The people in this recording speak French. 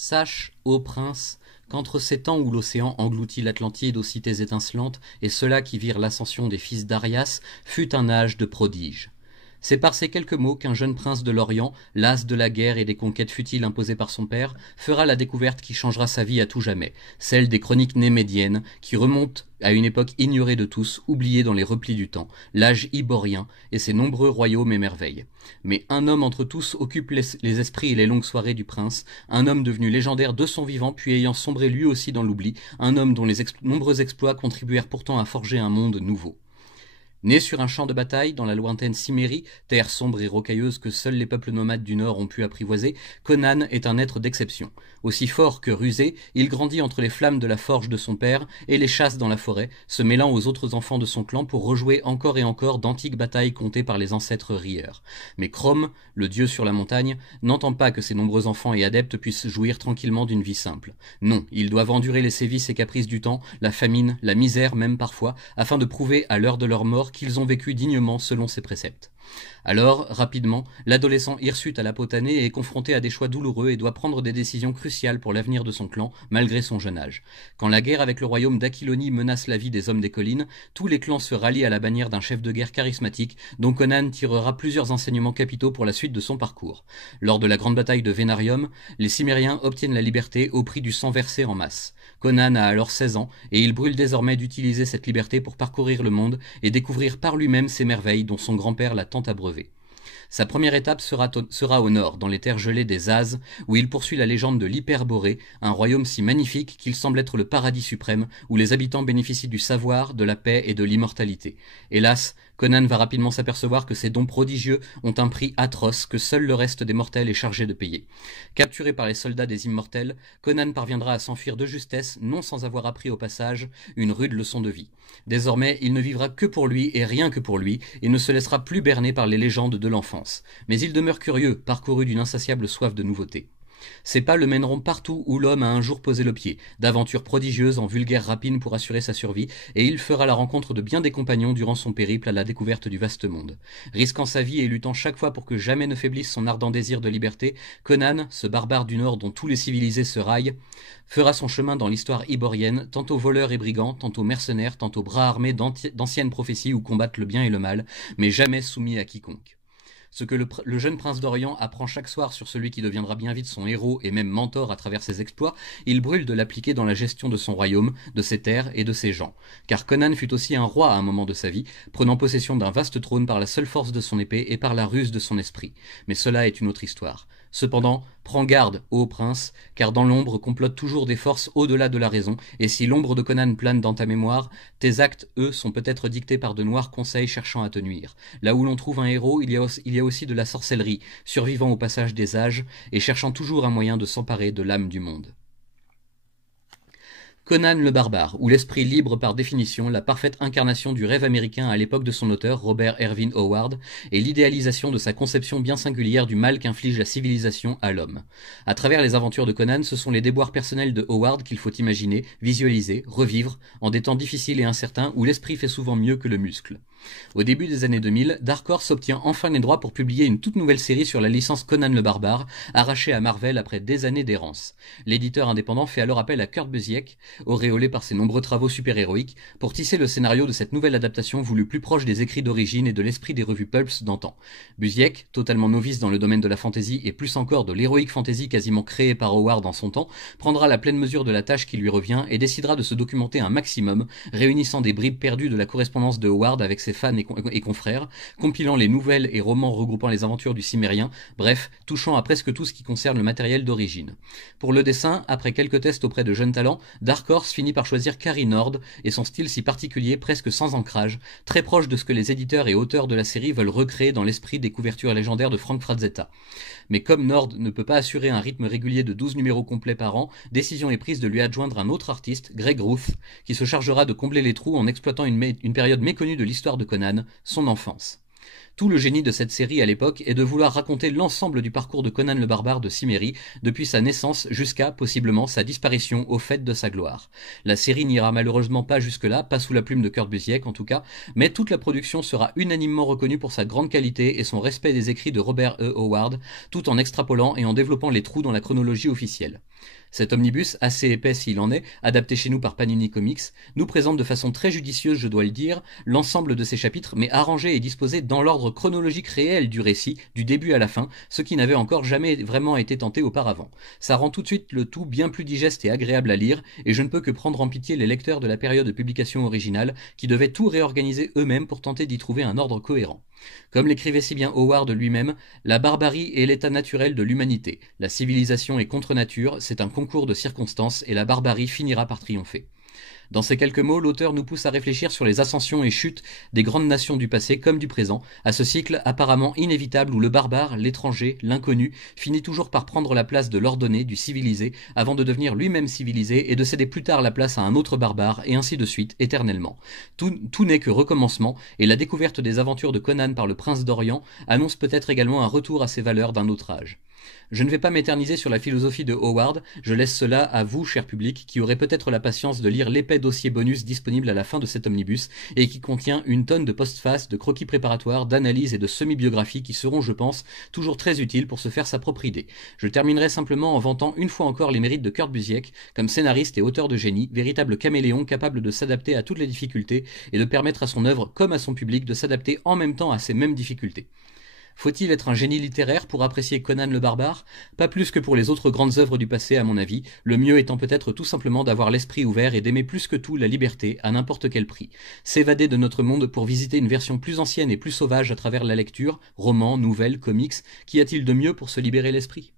Sache, ô prince, qu'entre ces temps où l'océan engloutit l'Atlantide aux cités étincelantes et ceux-là qui virent l'ascension des fils d'Arias, fut un âge de prodiges. C'est par ces quelques mots qu'un jeune prince de l'Orient, las de la guerre et des conquêtes futiles imposées par son père, fera la découverte qui changera sa vie à tout jamais, celle des chroniques némédiennes, qui remontent à une époque ignorée de tous, oubliée dans les replis du temps, l'âge iborien et ses nombreux royaumes et merveilles. Mais un homme entre tous occupe les esprits et les longues soirées du prince, un homme devenu légendaire de son vivant puis ayant sombré lui aussi dans l'oubli, un homme dont les nombreux exploits contribuèrent pourtant à forger un monde nouveau. Né sur un champ de bataille dans la lointaine Cimmérie, terre sombre et rocailleuse que seuls les peuples nomades du Nord ont pu apprivoiser, Conan est un être d'exception. Aussi fort que rusé, il grandit entre les flammes de la forge de son père et les chasses dans la forêt, se mêlant aux autres enfants de son clan pour rejouer encore et encore d'antiques batailles contées par les ancêtres rieurs. Mais Chrome, le dieu sur la montagne, n'entend pas que ses nombreux enfants et adeptes puissent jouir tranquillement d'une vie simple. Non, ils doivent endurer les sévices et caprices du temps, la famine, la misère même parfois, afin de prouver à l'heure de leur mort qu'ils ont vécu dignement selon ses préceptes. Alors, rapidement, l'adolescent hirsute à la peau tannée est confronté à des choix douloureux et doit prendre des décisions cruciales pour l'avenir de son clan, malgré son jeune âge. Quand la guerre avec le royaume d'Aquilonie menace la vie des hommes des collines, tous les clans se rallient à la bannière d'un chef de guerre charismatique, dont Conan tirera plusieurs enseignements capitaux pour la suite de son parcours. Lors de la grande bataille de Vénarium, les Cimmériens obtiennent la liberté au prix du sang versé en masse. Conan a alors 16 ans, et il brûle désormais d'utiliser cette liberté pour parcourir le monde et découvrir par lui-même ces merveilles dont son grand-père l'a tant abreuvé. Sa première étape sera au nord, dans les terres gelées des Azes, où il poursuit la légende de l'Hyperborée, un royaume si magnifique qu'il semble être le paradis suprême, où les habitants bénéficient du savoir, de la paix et de l'immortalité. Hélas, Conan va rapidement s'apercevoir que ces dons prodigieux ont un prix atroce que seul le reste des mortels est chargé de payer. Capturé par les soldats des immortels, Conan parviendra à s'enfuir de justesse, non sans avoir appris au passage une rude leçon de vie. Désormais, il ne vivra que pour lui et rien que pour lui, et ne se laissera plus berner par les légendes de l'enfance. Mais il demeure curieux, parcouru d'une insatiable soif de nouveautés. Ses pas le mèneront partout où l'homme a un jour posé le pied, d'aventures prodigieuses en vulgaire rapine pour assurer sa survie, et il fera la rencontre de bien des compagnons durant son périple à la découverte du vaste monde. Risquant sa vie et luttant chaque fois pour que jamais ne faiblisse son ardent désir de liberté, Conan, ce barbare du Nord dont tous les civilisés se raillent, fera son chemin dans l'histoire iborienne, tantôt voleur et brigand, tantôt mercenaire, tantôt bras armés d'anciennes prophéties où combattent le bien et le mal, mais jamais soumis à quiconque. Ce que le jeune prince d'Orient apprend chaque soir sur celui qui deviendra bien vite son héros et même mentor à travers ses exploits, il brûle de l'appliquer dans la gestion de son royaume, de ses terres et de ses gens. Car Conan fut aussi un roi à un moment de sa vie, prenant possession d'un vaste trône par la seule force de son épée et par la ruse de son esprit. Mais cela est une autre histoire. Cependant, prends garde, ô prince, car dans l'ombre complotent toujours des forces au-delà de la raison, et si l'ombre de Conan plane dans ta mémoire, tes actes, eux, sont peut-être dictés par de noirs conseils cherchant à te nuire. Là où l'on trouve un héros, il y a aussi de la sorcellerie, survivant au passage des âges, et cherchant toujours un moyen de s'emparer de l'âme du monde. Conan le barbare, ou l'esprit libre par définition, la parfaite incarnation du rêve américain à l'époque de son auteur, Robert Irvin Howard, et l'idéalisation de sa conception bien singulière du mal qu'inflige la civilisation à l'homme. À travers les aventures de Conan, ce sont les déboires personnels de Howard qu'il faut imaginer, visualiser, revivre, en des temps difficiles et incertains où l'esprit fait souvent mieux que le muscle. Au début des années 2000, Dark Horse obtient enfin les droits pour publier une toute nouvelle série sur la licence Conan le Barbare, arrachée à Marvel après des années d'errance. L'éditeur indépendant fait alors appel à Kurt Busiek, auréolé par ses nombreux travaux super-héroïques, pour tisser le scénario de cette nouvelle adaptation voulue plus proche des écrits d'origine et de l'esprit des revues pulps d'antan. Busiek, totalement novice dans le domaine de la fantasy et plus encore de l'héroïque fantasy quasiment créée par Howard en son temps, prendra la pleine mesure de la tâche qui lui revient et décidera de se documenter un maximum, réunissant des bribes perdues de la correspondance de Howard avec ses fans et confrères, compilant les nouvelles et romans regroupant les aventures du Cimmérien, bref, touchant à presque tout ce qui concerne le matériel d'origine. Pour le dessin, après quelques tests auprès de jeunes talents, Dark Horse finit par choisir Cary Nord et son style si particulier, presque sans ancrage, très proche de ce que les éditeurs et auteurs de la série veulent recréer dans l'esprit des couvertures légendaires de Frank Frazetta. Mais comme Nord ne peut pas assurer un rythme régulier de 12 numéros complets par an, décision est prise de lui adjoindre un autre artiste, Greg Ruth, qui se chargera de combler les trous en exploitant une période méconnue de l'histoire de Conan, son enfance. Tout le génie de cette série à l'époque est de vouloir raconter l'ensemble du parcours de Conan le Barbare de Cimmérie, depuis sa naissance jusqu'à, possiblement, sa disparition au faîte de sa gloire. La série n'ira malheureusement pas jusque-là, pas sous la plume de Kurt Busiek en tout cas, mais toute la production sera unanimement reconnue pour sa grande qualité et son respect des écrits de Robert E. Howard, tout en extrapolant et en développant les trous dans la chronologie officielle. Cet omnibus, assez épais s'il en est, adapté chez nous par Panini Comics, nous présente de façon très judicieuse, je dois le dire, l'ensemble de ces chapitres, mais arrangés et disposés dans l'ordre chronologique réel du récit, du début à la fin, ce qui n'avait encore jamais vraiment été tenté auparavant. Ça rend tout de suite le tout bien plus digeste et agréable à lire, et je ne peux que prendre en pitié les lecteurs de la période de publication originale, qui devaient tout réorganiser eux-mêmes pour tenter d'y trouver un ordre cohérent. Comme l'écrivait si bien Howard lui-même, la barbarie est l'état naturel de l'humanité. La civilisation est contre nature, c'est un concours de circonstances et la barbarie finira par triompher. Dans ces quelques mots, l'auteur nous pousse à réfléchir sur les ascensions et chutes des grandes nations du passé comme du présent, à ce cycle apparemment inévitable où le barbare, l'étranger, l'inconnu, finit toujours par prendre la place de l'ordonné, du civilisé, avant de devenir lui-même civilisé et de céder plus tard la place à un autre barbare, et ainsi de suite, éternellement. Tout n'est que recommencement, et la découverte des aventures de Conan par le prince d'Orient annonce peut-être également un retour à ses valeurs d'un autre âge. Je ne vais pas m'éterniser sur la philosophie de Howard, je laisse cela à vous, cher public, qui aurez peut-être la patience de lire l'épais dossier bonus disponible à la fin de cet omnibus et qui contient une tonne de postfaces, de croquis préparatoires, d'analyses et de semi-biographies qui seront, je pense, toujours très utiles pour se faire sa propre idée. Je terminerai simplement en vantant une fois encore les mérites de Kurt Busiek comme scénariste et auteur de génie, véritable caméléon capable de s'adapter à toutes les difficultés et de permettre à son œuvre comme à son public de s'adapter en même temps à ces mêmes difficultés. Faut-il être un génie littéraire pour apprécier Conan le Barbare? Pas plus que pour les autres grandes œuvres du passé à mon avis, le mieux étant peut-être tout simplement d'avoir l'esprit ouvert et d'aimer plus que tout la liberté à n'importe quel prix. S'évader de notre monde pour visiter une version plus ancienne et plus sauvage à travers la lecture, romans, nouvelles, comics, qu'y a-t-il de mieux pour se libérer l'esprit?